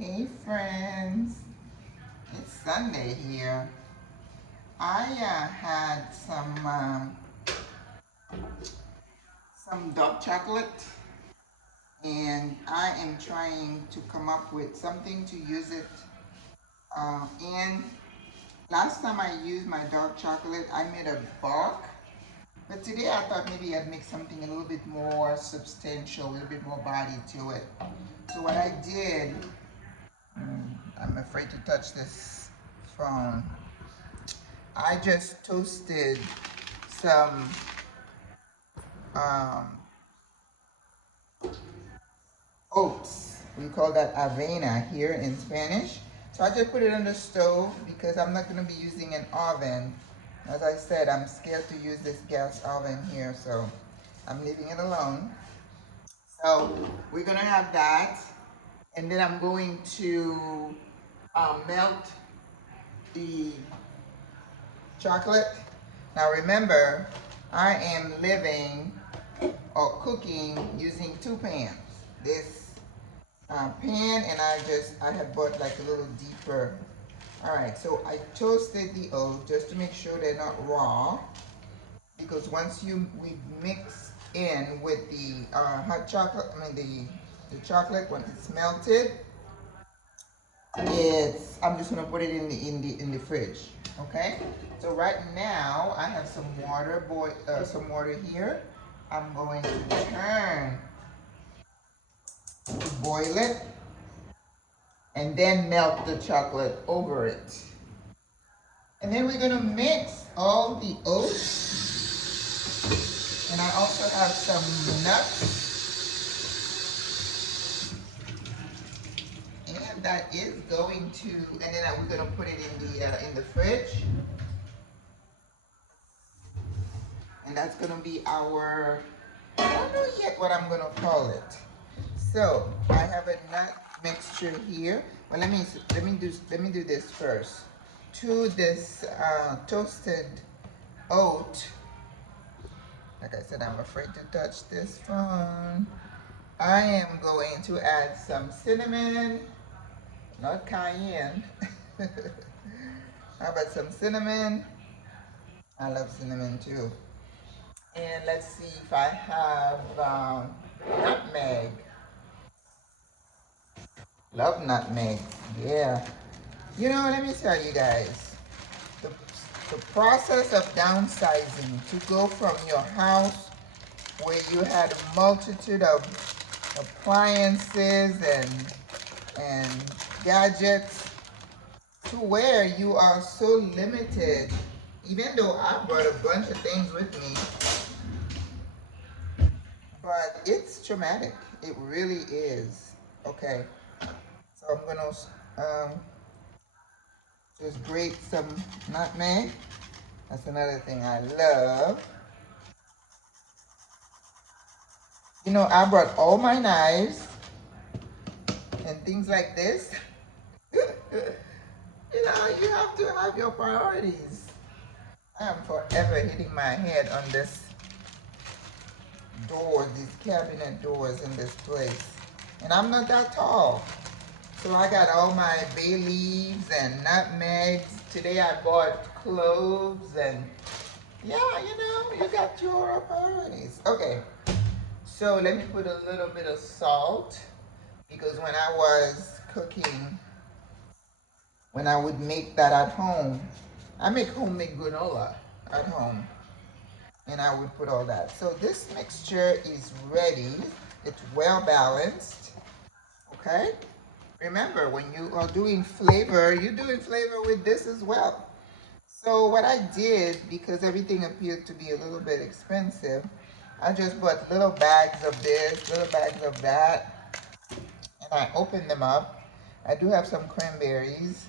Hey friends, it's Sunday here. I had some dark chocolate, and I am trying to come up with something to use it in. Last time I used my dark chocolate, I made a bark, but today I thought maybe I'd make something a little bit more substantial, a little bit more body to it. So what I did, I'm afraid to touch this phone. I just toasted some um, oats. We call that avena here in Spanish. So I just put it on the stove because I'm not going to be using an oven. As I said, I'm scared to use this gas oven here, so I'm leaving it alone. So we're going to have that, and then I'm going to melt the chocolate. Now remember, I am living or cooking using two pans. This pan, and I have bought like a little deeper. All right, so I toasted the oats just to make sure they're not raw, because once we mix in with the hot chocolate, the chocolate, when it's melted, I'm just gonna put it in the fridge. Okay. So right now I have some some water here. I'm going to turn to boil it and then melt the chocolate over it. And then we're gonna mix all the oats, and I also have some nuts, and that is going to, and then we're gonna put it in the fridge. And that's gonna be our, I don't know yet what I'm gonna call it. So I have a nut mixture here. Well, let me do this first. To this toasted oat, like I said, I'm afraid to touch this phone. I am going to add some cinnamon, not cayenne. How about some cinnamon? I love cinnamon too. And let's see if I have nutmeg. Love nutmeg. Yeah. You know, let me tell you guys, the, the process of downsizing, to go from your house where you had a multitude of appliances and gadgets, to where you are so limited. Even though I brought a bunch of things with me, but it's traumatic. It really is. Okay, so I'm gonna just grate some nutmeg. That's another thing I love. You know, I brought all my knives and things like this. You know, you have to have your priorities. I am forever hitting my head on this doors, these cabinet doors in this place. And I'm not that tall. So I got all my bay leaves and nutmegs. Today I bought cloves, and yeah, you know, you got your priorities. Okay, so let me put a little bit of salt, because when I was cooking, when I would make that at home, I make homemade granola at home, and I would put all that. So this mixture is ready. It's well balanced. Okay. Remember, when you are doing flavor, you're doing flavor with this as well. So what I did, because everything appeared to be a little bit expensive, I just bought little bags of this, little bags of that, and I opened them up. I do have some cranberries.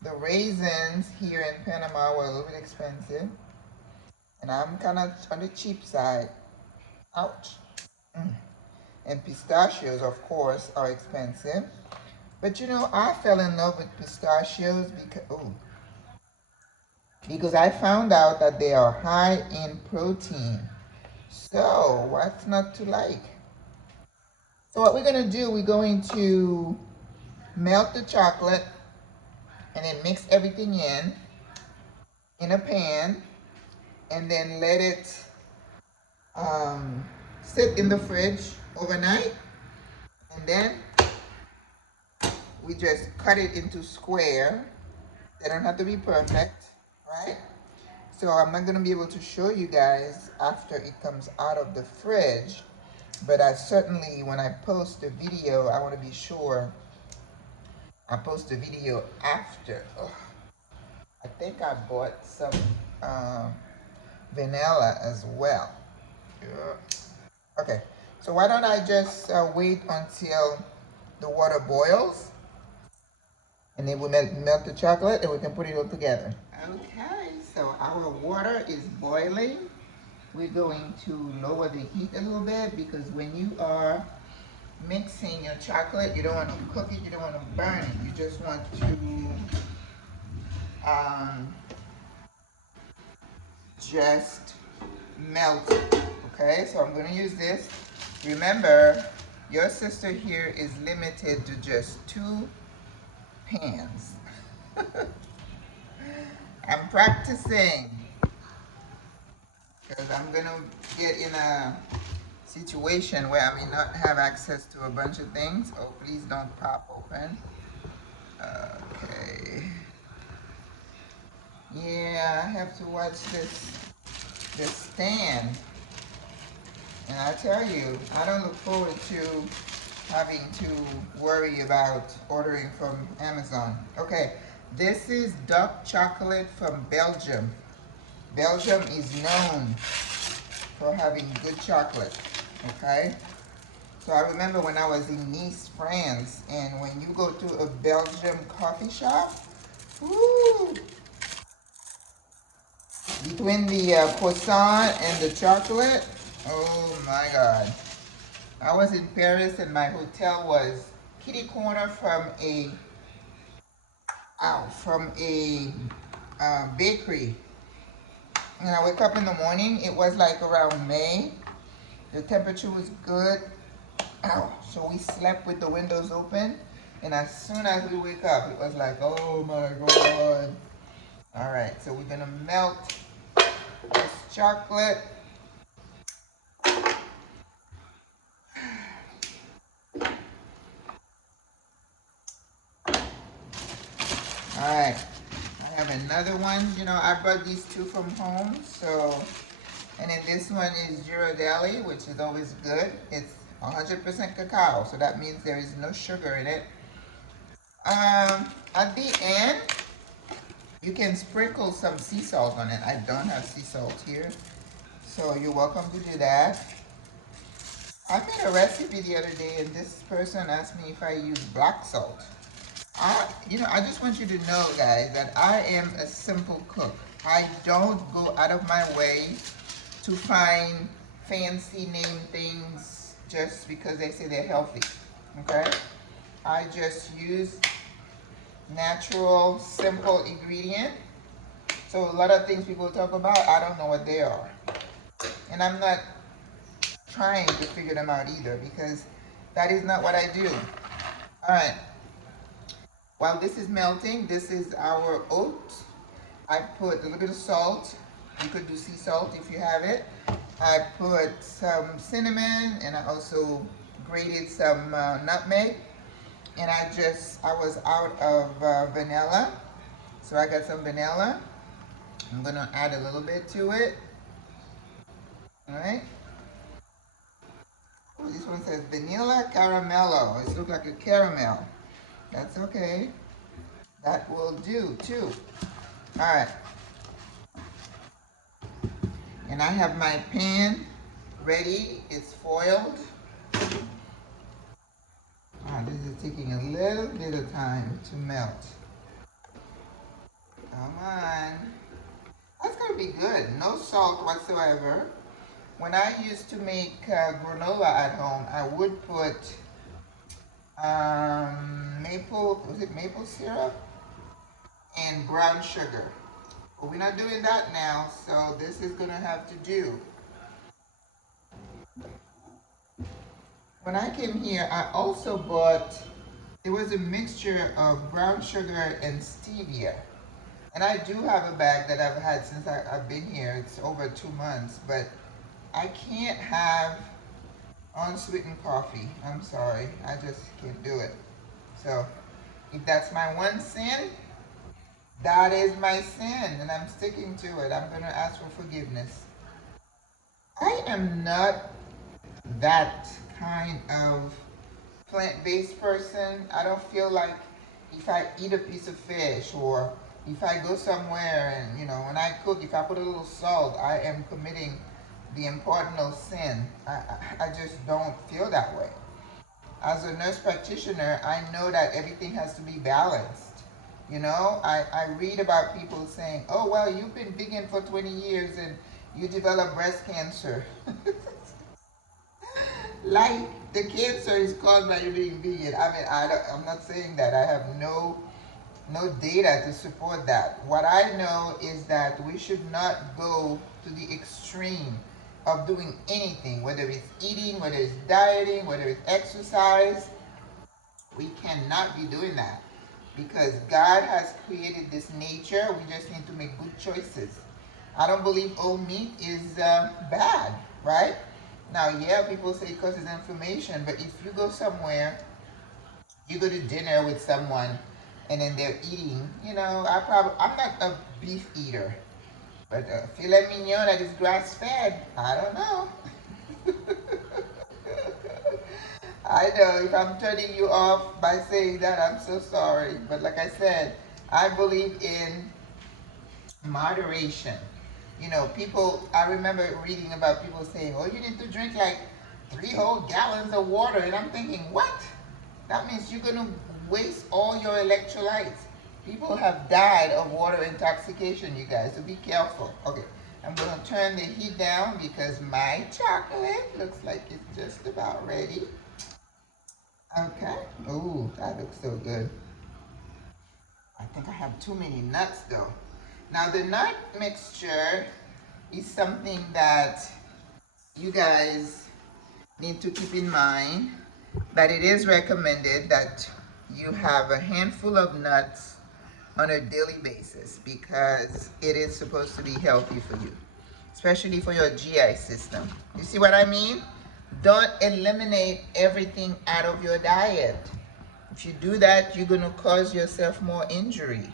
The raisins here in Panama were a little bit expensive, and I'm kind of on the cheap side. Ouch. And pistachios, of course, are expensive. But you know, I fell in love with pistachios because I found out that they are high in protein. So what's not to like? So what we're gonna do, we're going to Melt the chocolate and then mix everything in a pan, and then let it sit in the fridge overnight. And then we just cut it into square. They don't have to be perfect, right? So I'm not gonna be able to show you guys after it comes out of the fridge, but I certainly, when I post the video, I wanna be sure I post the video after. Ugh. I think I bought some um, vanilla as well. Yeah. Okay, so why don't I just wait until the water boils, and then we melt the chocolate and we can put it all together. Okay, so our water is boiling. We're going to lower the heat a little bit because when you are mixing your chocolate, you don't want to cook it, you don't want to burn it. You just want to just melt it. Okay, so I'm going to use this. Remember, your sister here is limited to just 2 pans. I'm practicing because I'm going to get in a situation where I may not have access to a bunch of things. Oh, please don't pop open. Okay. Yeah, I have to watch this stand. And I tell you, I don't look forward to having to worry about ordering from Amazon. Okay, this is dark chocolate from Belgium. Belgium is known for having good chocolate. Okay? So I remember when I was in Nice, France, and when you go to a Belgian coffee shop, woo, between the croissant and the chocolate, oh my God. I was in Paris and my hotel was kitty corner from a bakery. And I wake up in the morning, it was like around May. The temperature was good. Ow. So we slept with the windows open. And as soon as we wake up, it was like, oh my God. All right, so we're gonna melt this chocolate. All right, I have another one. You know, I brought these 2 from home, so, and then this one is Ghirardelli, which is always good. It's 100% cacao, so that means there is no sugar in it. At the end, you can sprinkle some sea salt on it. I don't have sea salt here, so you're welcome to do that. I made a recipe the other day, and this person asked me if I use black salt. I just want you to know, guys, that I am a simple cook. I don't go out of my way to find fancy name things just because they say they're healthy. Okay? I just use natural, simple ingredient. So a lot of things people talk about, I don't know what they are. And I'm not trying to figure them out either because that is not what I do. All right. While this is melting, this is our oats. I put a little bit of salt. You could do sea salt if you have it. I put some cinnamon, and I also grated some nutmeg. And I was out of vanilla. So I got some vanilla. I'm gonna add a little bit to it. All right. Oh, this one says vanilla caramello. It looks like a caramel. That's okay. That will do too. All right. And I have my pan ready. It's foiled. This is taking a little bit of time to melt. Come on. That's gonna be good. No salt whatsoever. When I used to make granola at home, I would put maple syrup and brown sugar. But we're not doing that now, so this is gonna have to do. When I came here, I also bought It was a mixture of brown sugar and stevia. And I do have a bag that I've had since I've been here. It's over 2 months, but I can't have unsweetened coffee. I'm sorry. I just can't do it. So if that's my one sin, that is my sin, and I'm sticking to it. I'm going to ask for forgiveness. I am not that kind of plant-based person. I don't feel like if I eat a piece of fish or if I go somewhere and, when I cook, if I put a little salt, I am committing the cardinal sin. I just don't feel that way. As a nurse practitioner, I know that everything has to be balanced. I read about people saying, oh, well, you've been vegan for 20 years and you develop breast cancer. Like the cancer is caused by you being vegan. I mean, I'm not saying that. I have no data to support that. What I know is that we should not go to the extreme of doing anything, whether it's eating, whether it's dieting, whether it's exercise. We cannot be doing that because God has created this nature. We just need to make good choices. I don't believe all meat is bad, right? Now, yeah, people say it causes inflammation, but if you go somewhere, you go to dinner with someone, and then they're eating, I'm not a beef eater, but filet mignon that is grass-fed, I don't know. I know if I'm turning you off by saying that, I'm so sorry. But like I said, I believe in moderation. I remember reading about people saying, oh, you need to drink like 3 whole gallons of water. And I'm thinking, what? That means you're going to waste all your electrolytes. People have died of water intoxication, you guys, so be careful. Okay, I'm going to turn the heat down because my chocolate looks like it's just about ready. Okay. Ooh, that looks so good. I think I have too many nuts though. Now the nut mixture is something that you guys need to keep in mind, that it is recommended that you have a handful of nuts on a daily basis because it is supposed to be healthy for you, especially for your GI system. You see what I mean? Don't eliminate everything out of your diet. If you do that, you're going to cause yourself more injury.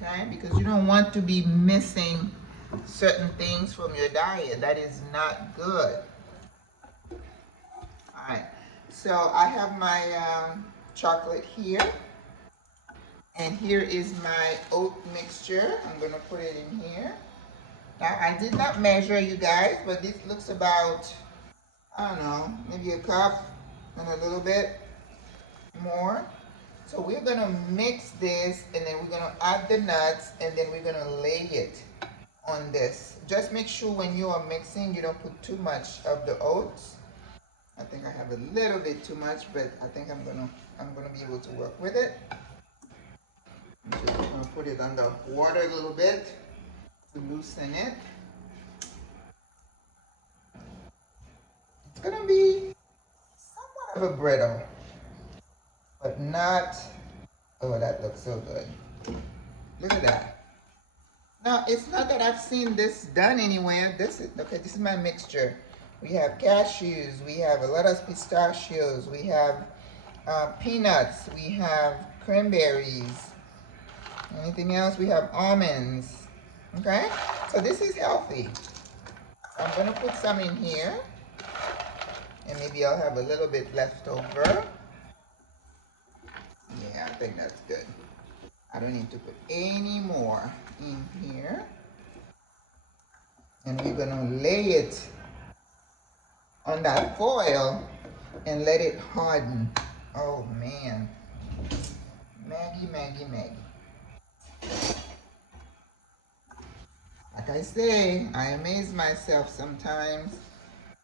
Okay? Because you don't want to be missing certain things from your diet. That is not good. All right. So I have my chocolate here. And here is my oat mixture. I'm going to put it in here. Now, I did not measure, you guys, but this looks about, I don't know, maybe a cup and a little bit more. So we're going to mix this, and then we're going to add the nuts, and then we're going to lay it on this. Just make sure when you are mixing, you don't put too much of the oats. I think I have a little bit too much, but I think I'm gonna be able to work with it. I'm just gonna put it under water a little bit to loosen it. It's gonna be somewhat of a brittle, but not, oh, that looks so good. Look at that. Now, it's not that I've seen this done anywhere. This is my mixture. We have cashews, we have a lot of pistachios, we have peanuts, we have cranberries. Anything else? We have almonds. Okay? So this is healthy. I'm going to put some in here. And maybe I'll have a little bit left over. Yeah, I think that's good. I don't need to put any more in here. And we're going to lay it on that foil and let it harden. Oh, man. Maggie, Maggie, Maggie. Like I say, I amaze myself sometimes.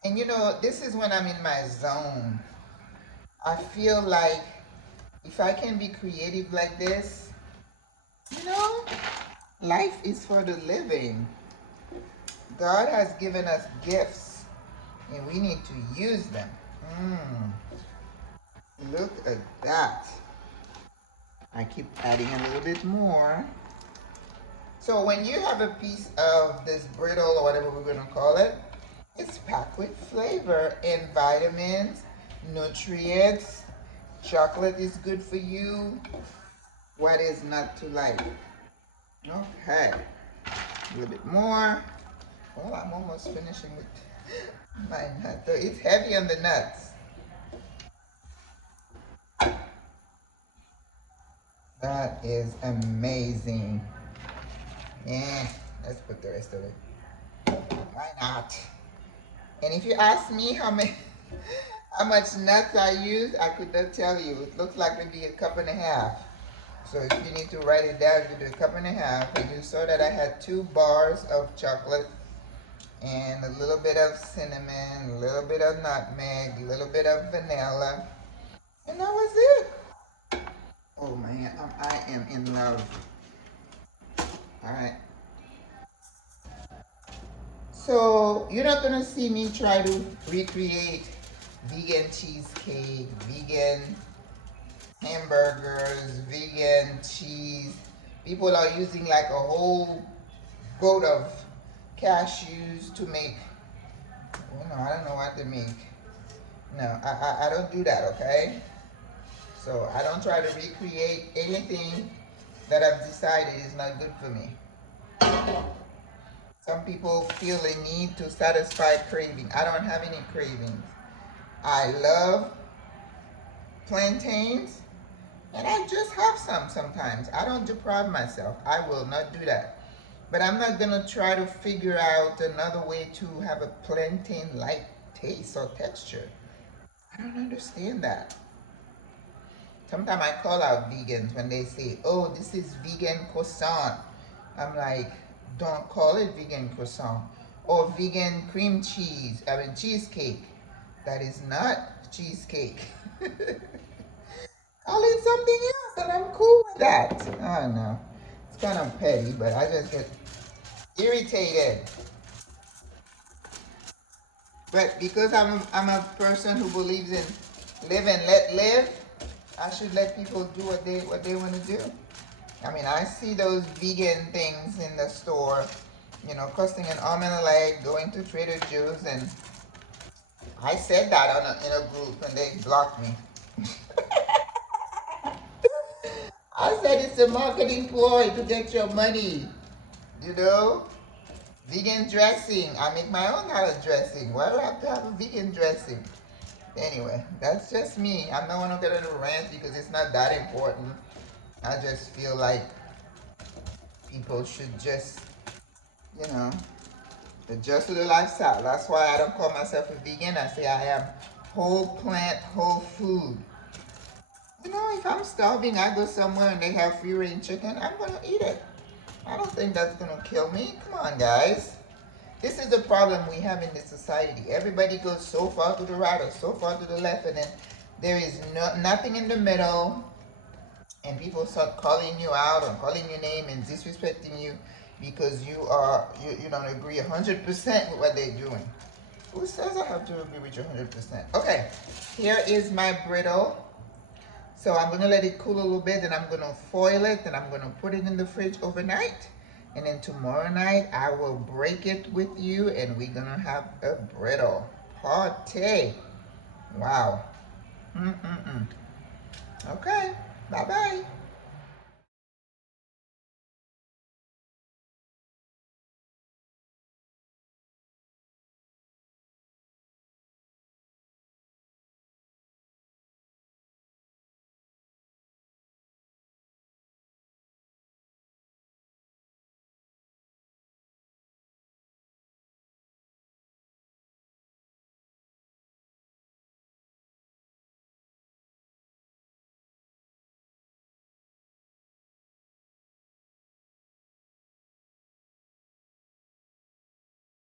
And this is when I'm in my zone. I feel like if I can be creative like this, life is for the living. God has given us gifts, and we need to use them. Look at that. I keep adding a little bit more. So when you have a piece of this brittle or whatever we're gonna call it, it's packed with flavor and vitamins, nutrients. Chocolate is good for you. What is not to like? Okay, a little bit more. Oh, I'm almost finishing with my nut. It's heavy on the nuts. That is amazing. Yeah, let's put the rest of it. Why not? And if you ask me how many, how much nuts I use, I could not tell you. It looks like maybe a cup and a half. So if you need to write it down, you do a cup and a half. And you saw that I had 2 bars of chocolate and a little bit of cinnamon, a little bit of nutmeg, a little bit of vanilla. And that was it. Oh man, I am in love. All right. So you're not gonna see me try to recreate vegan cheesecake, vegan hamburgers, vegan cheese. People are using like a whole boat of cashews to make, well, no, I don't know what to make. No, I don't do that, okay? So I don't try to recreate anything that I've decided is not good for me. Some people feel a need to satisfy craving. I don't have any cravings. I love plantains, and I just have some sometimes. I don't deprive myself. I will not do that. But I'm not gonna try to figure out another way to have a plantain-like taste or texture. I don't understand that. Sometimes I call out vegans when they say, oh, this is vegan croissant. I'm like, don't call it vegan croissant. Or vegan cream cheese, cheesecake. That is not cheesecake. Call it something else and I'm cool with that. I don't know. It's kind of petty, but I just get irritated. But because I'm a person who believes in live and let live, I should let people do what they want to do. I mean, I see those vegan things in the store, you know, costing an arm and a leg, going to Trader Joe's, and I said that in a group, and they blocked me. I said it's a marketing ploy to get your money, you know. Vegan dressing. I make my own kind of dressing. Why do I have to have a vegan dressing? Anyway, that's just me. I'm not gonna get on a rant because it's not that important. I just feel like people should just, you know, adjust to the lifestyle. That's why I don't call myself a vegan. I say I am whole plant, whole food. You know, if I'm starving, I go somewhere and they have free range chicken, I'm gonna eat it. I don't think that's gonna kill me. Come on, guys. This is the problem we have in this society. Everybody goes so far to the right or so far to the left, and then there is nothing in the middle, and people start calling you out or calling your name and disrespecting you because you don't agree 100% with what they're doing. Who says I have to agree with you 100%? Okay, here is my brittle. So I'm gonna let it cool a little bit, and I'm gonna foil it, and I'm gonna put it in the fridge overnight. And then tomorrow night, I will break it with you, and we're gonna have a brittle party. Wow. Mm-mm-mm. Okay, bye-bye.